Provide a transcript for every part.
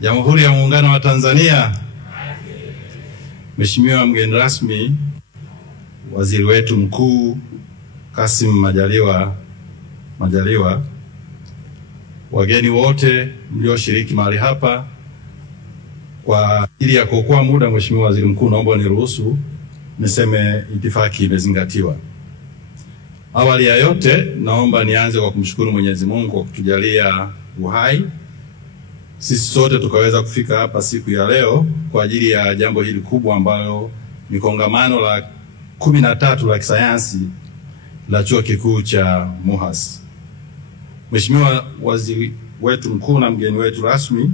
Jamhuri ya Muungano wa Tanzania. Mheshimiwa mgeni rasmi, Waziri wetu Mkuu Kassim Majaliwa, wageni wote mlioshiriki mahali hapa, kwa ajili ya kuokoa muda, Mheshimiwa Waziri Mkuu, naomba niruhusu niseme itifaki imezingatiwa. Awali ya yote, naomba nianze kwa kumshukuru Mwenyezi Mungu kwa kutujalia uhai sisi sote tukaweza kufika hapa siku ya leo kwa ajili ya jambo hili kubwa ambalo ni kongamano la 13 la kisayansi la Chuo Kikuu cha MUHAS. Mheshimiwa Waziri wetu Mkuu na mgeni wetu rasmi,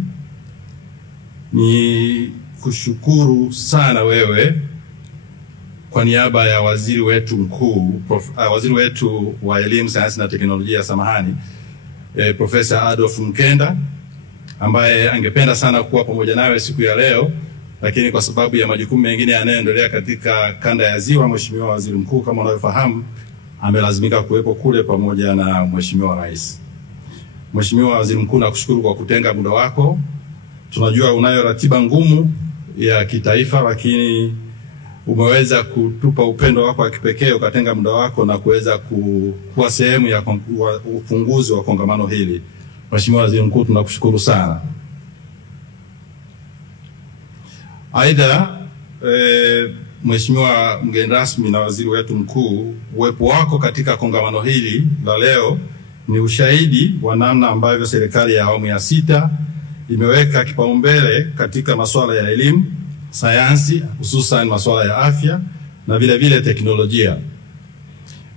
ni kushukuru sana wewe kwa niaba ya waziri wetu mkuu, waziri wetu wa elimu, sayansi na teknolojia, Profesa Adolf Mkenda, ambaye angependa sana kuwa pamoja nawe siku ya leo, lakini kwa sababu ya majukumu mengine yanayoendelea katika kanda ya Ziwa, Mheshimiwa Waziri Mkuu, kama unavyofahamu, amelazimika kuwepo kule pamoja na Mheshimiwa Rais. Mheshimiwa Waziri Mkuu, nakushukuru kwa kutenga muda wako. Tunajua unayo ratiba ngumu ya kitaifa, lakini umeweza kutupa upendo wako wa kipekee, ukatenga muda wako na kuweza kuwa sehemu ya ufunguzi wa kongamano hili. Mheshimiwa Waziri Mkuu, tunakushukuru sana. Aidha, Mheshimiwa mgeni rasmi na waziri wetu mkuu, uwepo wako katika kongamano hili la leo ni ushahidi wa namna ambavyo serikali ya awamu ya 6 imeweka kipaumbele katika masuala ya elimu, sayansi, hususan masuala ya afya na vile vile teknolojia.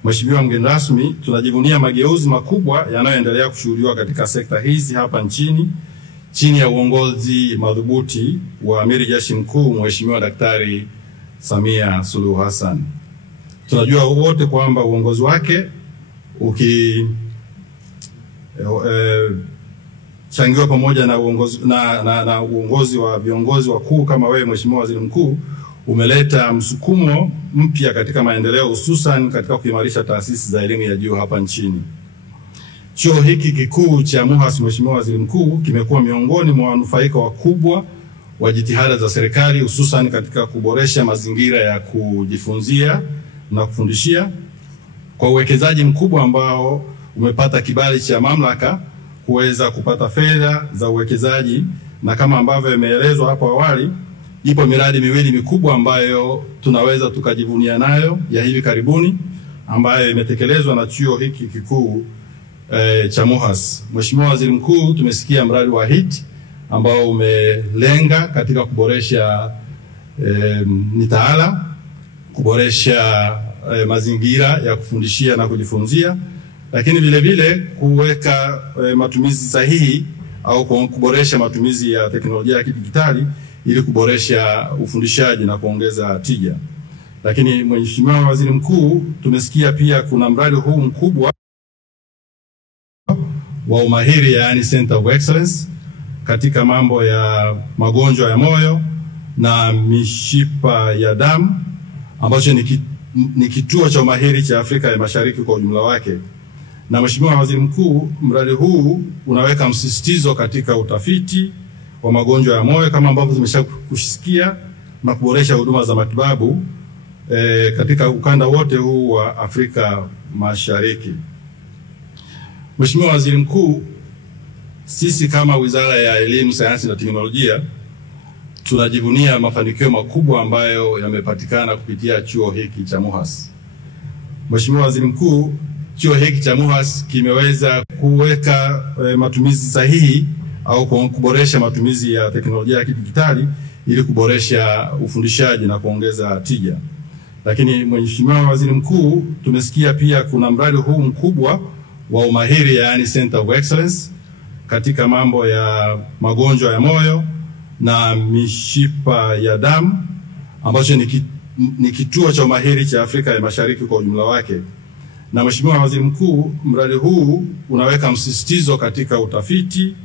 Mheshimiwa mgeni rasmi, tunajivunia mageuzi makubwa yanayoendelea kushuhudiwa katika sekta hizi hapa nchini chini ya uongozi madhubuti wa Amiri Jeshi Mkuu Mheshimiwa Daktari Samia Suluhu Hassan. Tunajua wote kwamba uongozi wake changiwa pamoja na uongozi wa viongozi wakuu kama wewe, Mheshimiwa Waziri Mkuu, umeleta msukumo mpya katika maendeleo, hususan katika kuimarisha taasisi za elimu ya juu hapa nchini. Chuo hiki kikuu cha MUHAS, Mheshimiwa Waziri Mkuu, kimekuwa miongoni mwa wanufaika wakubwa wa jitihada za serikali, hususan katika kuboresha mazingira ya kujifunzia na kufundishia kwa uwekezaji mkubwa ambao umepata kibali cha mamlaka kuweza kupata fedha za uwekezaji, na kama ambavyo imeelezwa hapo awali, ipo miradi miwili mikubwa ambayo tunaweza tukajivunia nayo ya hivi karibuni ambayo imetekelezwa na chuo hiki kikuu cha MUHAS. Mheshimiwa Waziri Mkuu, tumesikia mradi wa HIT ambao umelenga katika kuboresha mitaala, kuboresha mazingira ya kufundishia na kujifunzia, lakini vile vile kuweka matumizi sahihi au kuboresha matumizi ya teknolojia ya kidijitali ili kuboresha ufundishaji na kuongeza tija. Lakini Mheshimiwa Waziri Mkuu, tumesikia pia kuna mradi huu mkubwa wa umahiri, yaani Center of Excellence, katika mambo ya magonjwa ya moyo na mishipa ya damu, ambacho ni kituo cha umahiri cha Afrika ya Mashariki kwa ujumla wake. Na Mheshimiwa Waziri Mkuu, mradi huu unaweka msisitizo katika utafiti wa magonjwa ya moyo kama ambavyo tumeshakusikia, na kuboresha huduma za matibabu katika ukanda wote huu wa Afrika Mashariki. Mheshimiwa Waziri Mkuu, sisi kama Wizara ya Elimu, Sayansi na Teknolojia tunajivunia mafanikio makubwa ambayo yamepatikana kupitia chuo hiki cha MUHAS. Mheshimiwa Waziri Mkuu, chuo hiki cha MUHAS kimeweza kuweka matumizi sahihi au kuboresha matumizi ya teknolojia ya kidijitali ili kuboresha ufundishaji na kuongeza tija. Lakini Mheshimiwa Waziri Mkuu, tumesikia pia kuna mradi huu mkubwa wa umahiri, yaani Center of Excellence, katika mambo ya magonjwa ya moyo na mishipa ya damu, ambacho ni kituo cha umahiri cha Afrika ya Mashariki kwa ujumla wake. Na Mheshimiwa Waziri Mkuu, mradi huu unaweka msisitizo katika utafiti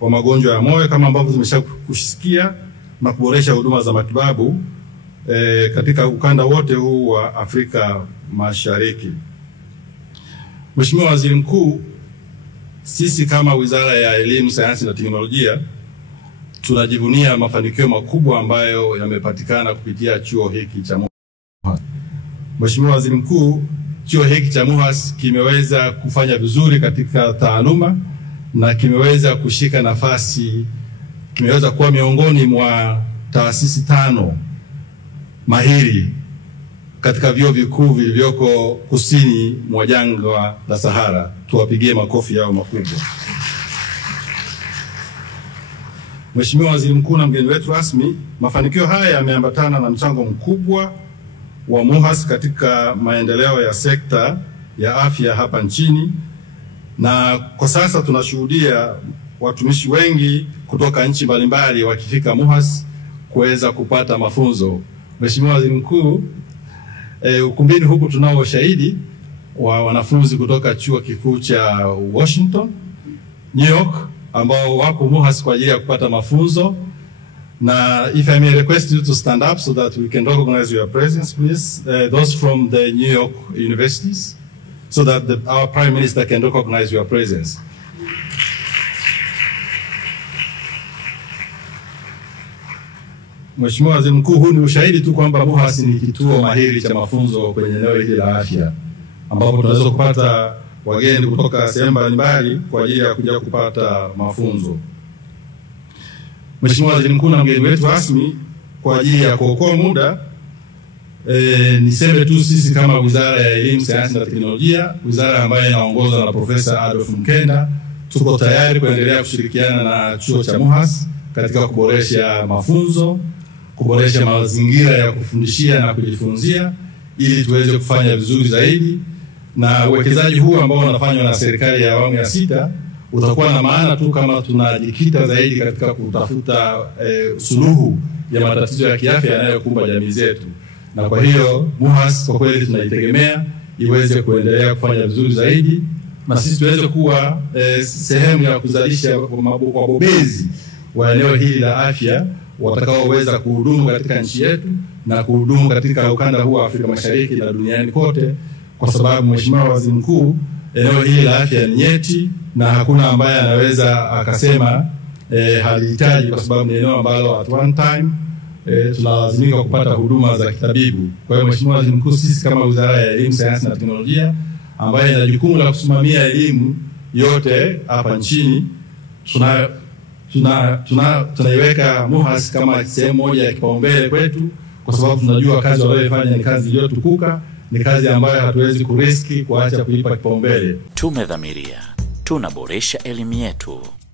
wa magonjwa ya moyo kama ambavyo tumeshakusikia, na kuboresha huduma za matibabu katika ukanda wote huu wa Afrika Mashariki. Mheshimiwa Waziri Mkuu, sisi kama Wizara ya Elimu, Sayansi na Teknolojia tunajivunia mafanikio makubwa ambayo yamepatikana kupitia chuo hiki cha MUHAS. Mheshimiwa Waziri Mkuu, chuo hiki cha MUHAS kimeweza kufanya vizuri katika taaluma na kimeweza kushika nafasi, kimeweza kuwa miongoni mwa taasisi 5 mahiri katika vyuo vikuu vilivyoko kusini mwa jangwa la Sahara. Tuwapigie makofi yao makubwa. Mheshimiwa Waziri Mkuu na mgeni wetu rasmi, mafanikio haya yameambatana na mchango mkubwa wa MUHAS katika maendeleo ya sekta ya afya hapa nchini, na kwa sasa tunashuhudia watumishi wengi kutoka nchi mbalimbali wakifika MUHAS kuweza kupata mafunzo. Mheshimiwa Waziri Mkuu, ukumbini huku tunao shahidi wa wanafunzi kutoka chuo kikuu cha Washington, New York, ambao wako MUHAS kwa ajili ya kupata mafunzo. Na if I may request you to stand up so that we can recognize your presence, please. Those from the New York universities, so that our Prime Minister can recognize your presence. Mheshimiwa Waziri Mkuu, huu ni ushahidi tu kwamba MUHAS ni kituo mahiri cha mafunzo kwenye eneo hili la afya, ambapo tunaweza kupata wageni kutoka sehemu mbalimbali kwa ajili ya kuja kupata mafunzo. Mheshimiwa Waziri Mkuu na mgeni wetu rasmi, kwa ajili ya kuokoa muda, niseme tu sisi kama Wizara ya Elimu, Sayansi na Teknolojia, wizara ambayo inaongozwa na Profesa Adolf Mkenda, tuko tayari kuendelea kushirikiana na chuo cha MUHAS katika kuboresha mafunzo, kuboresha mazingira ya kufundishia na kujifunzia ili tuweze kufanya vizuri zaidi. Na uwekezaji huu ambao unafanywa na serikali ya awamu ya 6 utakuwa na maana tu kama tunajikita zaidi katika kutafuta suluhu ya matatizo ya kiafya yanayokumba jamii zetu. Na kwa hiyo MUHAS kwa kweli tunaitegemea iweze kuendelea kufanya vizuri zaidi, na sisi tuweze kuwa sehemu ya kuzalisha wabobezi wa eneo hili la afya watakaoweza kuhudumu katika nchi yetu na kuhudumu katika ukanda huu wa Afrika Mashariki na duniani kote, kwa sababu Mheshimiwa Waziri Mkuu, eneo hili la afya ni nyeti na hakuna ambaye anaweza akasema halihitaji, kwa sababu ni eneo ambalo at one time tunalazimika kupata huduma za kitabibu. Kwa hiyo Mheshimiwa Waziri Mkuu, sisi kama Wizara ya Elimu, Sayansi na Teknolojia ambayo ina jukumu la kusimamia elimu yote hapa nchini, tunaiweka MUHAS kama sehemu moja ya kipaumbele kwetu, kwa sababu tunajua kazi wanayofanya ni kazi iliyotukuka, ni kazi ambayo hatuwezi kuriski kuacha kuipa kipaumbele. Tumedhamiria, tunaboresha elimu yetu.